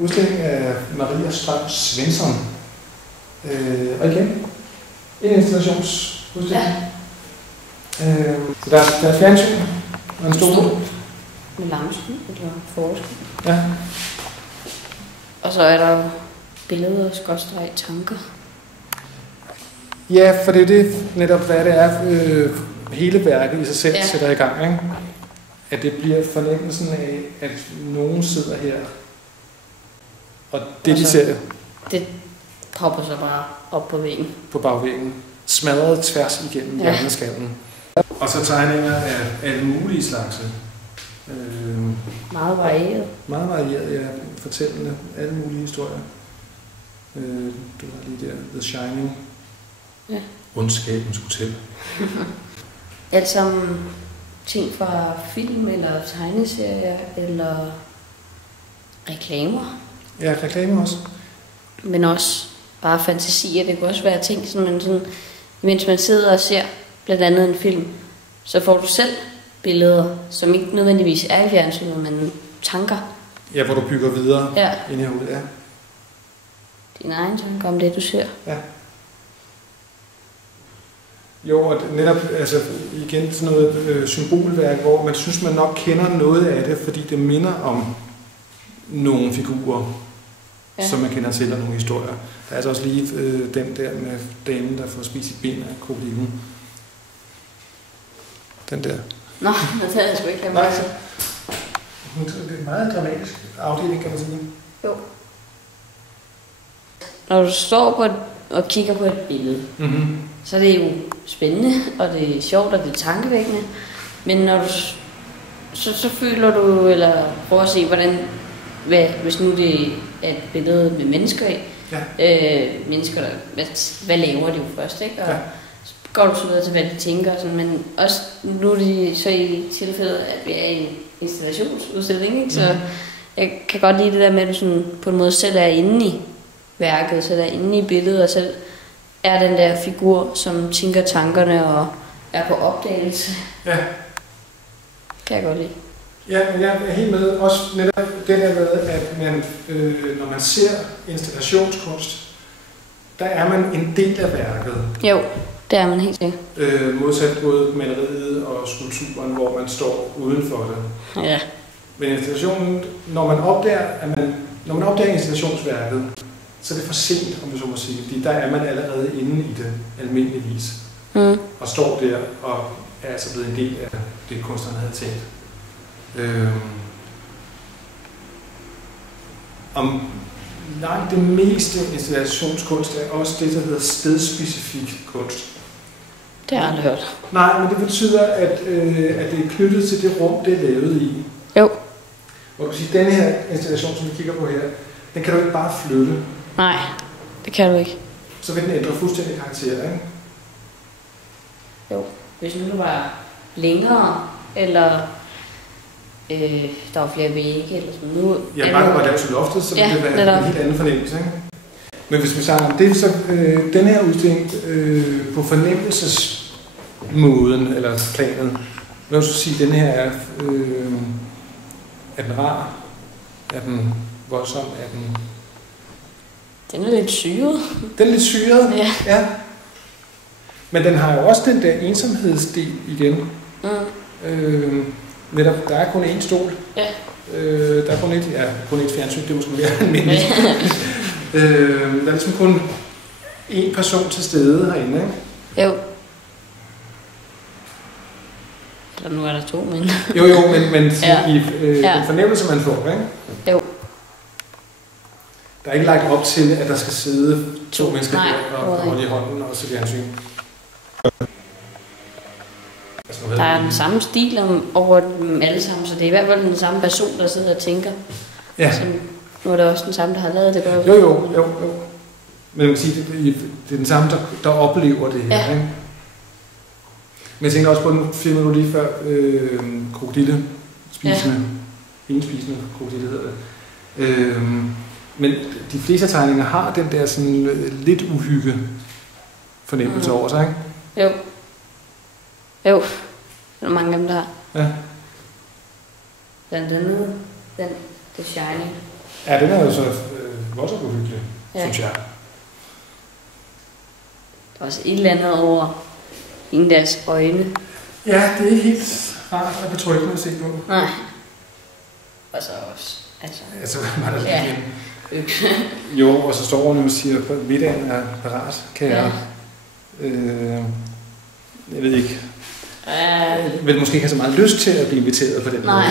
udstilling af Maria Strøm Svensson. Og igen, en installationsudstilling. Ja. Så der er fjernsyn og en stol. Med lampesky eller forskel. Ja. Og så er der billeder og skråstreg tanker. Ja, for det er det netop, hvad det er, hele værket i sig selv sætter i gang, ikke? At det bliver fornemmelsen af, at nogen sidder her, og det de ser... Det popper så bare op på væggen. På bagvæggen. Smadret tværs igennem hjerneskallen. Og så tegninger af alle mulige slags. Meget varieret. Meget varieret, ja. Fortællende. Alle mulige historier. Du har lige der The Shining. Ja. Ondskabens Hotel. Alt sammen ting fra film eller tegneserier eller reklamer. Ja, reklamer også. Men også bare fantasier. Det kan også være ting, som man sådan, mens man sidder og ser blandt andet en film, så får du selv billeder, som ikke nødvendigvis er i fjernsynet, men tanker. Ja, hvor du bygger videre ind i hovedet, ja. Din egen tanker om det, du ser. Ja. Jo, og netop, altså igen sådan noget symbolværk, hvor man synes, man nok kender noget af det, fordi det minder om nogle figurer, som man kender til, og nogle historier. Der er altså også lige den der med damen, der får spist sit ben af krokodilen. Den der. Nå, det havde jeg sgu ikke. Nej, så. Det er en meget dramatisk afdeling, kan man sige. Jo. Når du står og kigger på et billede, så er det jo spændende, og det er sjovt, og det er tankevækkende. Men når du så føler du, eller prøver at se, hvis nu det er et billede med mennesker i, mennesker, hvad laver de jo først, ikke? Og så går du så videre til, hvad de tænker, sådan, men også nu er det så i tilfældet, at vi er i en installationsudstilling, ikke? Så jeg kan godt lide det der med, at du sådan, på en måde selv er inde i værket, så der er inde i billedet, og selv er den der figur, som tænker tankerne og er på opdagelse. Ja. Kan jeg godt lide. Ja, men jeg er helt med. Også netop det der med, at man, når man ser installationskunst, der er man en del af værket. Jo, det er man helt sikkert. Modsat både maleriet og skulpturen, hvor man står uden for det. Ja. Men installationen, når man opdager installationsværket, så er det for sent, om man så må sige, fordi der er man allerede inde i det almindeligvis. Og står der og er altså blevet en del af det, kunstneren havde tænkt. Om langt det meste installationskunst er også det, der hedder stedspecifik kunst. Det har jeg aldrig hørt. Nej, men det betyder, at det er knyttet til det rum, det er lavet i. Jo. Hvor du kan sige, at denne her installation, som vi kigger på her, den kan du ikke bare flytte. Nej, det kan du ikke. Så vil den ændre fuldstændig karakter, ikke? Jo. Hvis nu det var længere, eller der var flere vægge, eller sådan noget. Ja, bare var lavet til loftet, så ville det være en helt anden fornemmelse, ikke? Men hvis vi snakker om det, så den her udstilling på fornemmelsesmåden, eller planen, hvad vil du sige, den her er den rar? Er den voldsom? Er den... Den er lidt syret. Den er lidt syret? Ja. Men den har jo også den der ensomhedsdel igen. Netop, der er kun én stol. Ja. Der er kun et fjernsyn, det er måske mere almindeligt. Der er ligesom kun én person til stede herinde, ikke? Jo. Eller nu er der to, men... jo, men i den fornemmelse, man får, ikke? Jo. Der er ikke lagt op til, at der skal sidde to mennesker der og holde i hånden og se fjernsyn. Der er den samme stil over dem alle sammen, så det er i hvert fald den samme person, der sidder og tænker. Ja. Som, nu er det også den samme, der har lavet det. Jo. Men man kan sige, det er den samme, der oplever det her. Ikke? Men jeg tænker også på, den filmede du lige før, krokodillespisende. Enspisende krokodille hedder det. Men de fleste tegninger har den der sådan lidt uhygge fornemmelse over sig, ikke? Jo. Der er mange af dem, der har. Ja. Blandt andet den The Shining. Ja, den er jo så voldsomt uhyggelig, synes jeg. Der er også et eller andet over hende deres øjne. Ja, det er ikke helt rart og betryggende at se på. Nej. Og så også, altså var der lige jo, og så står hun og siger, at middagen er parat, kære. Jeg ved ikke. Jeg vil måske ikke have så meget lyst til at blive inviteret på den måde.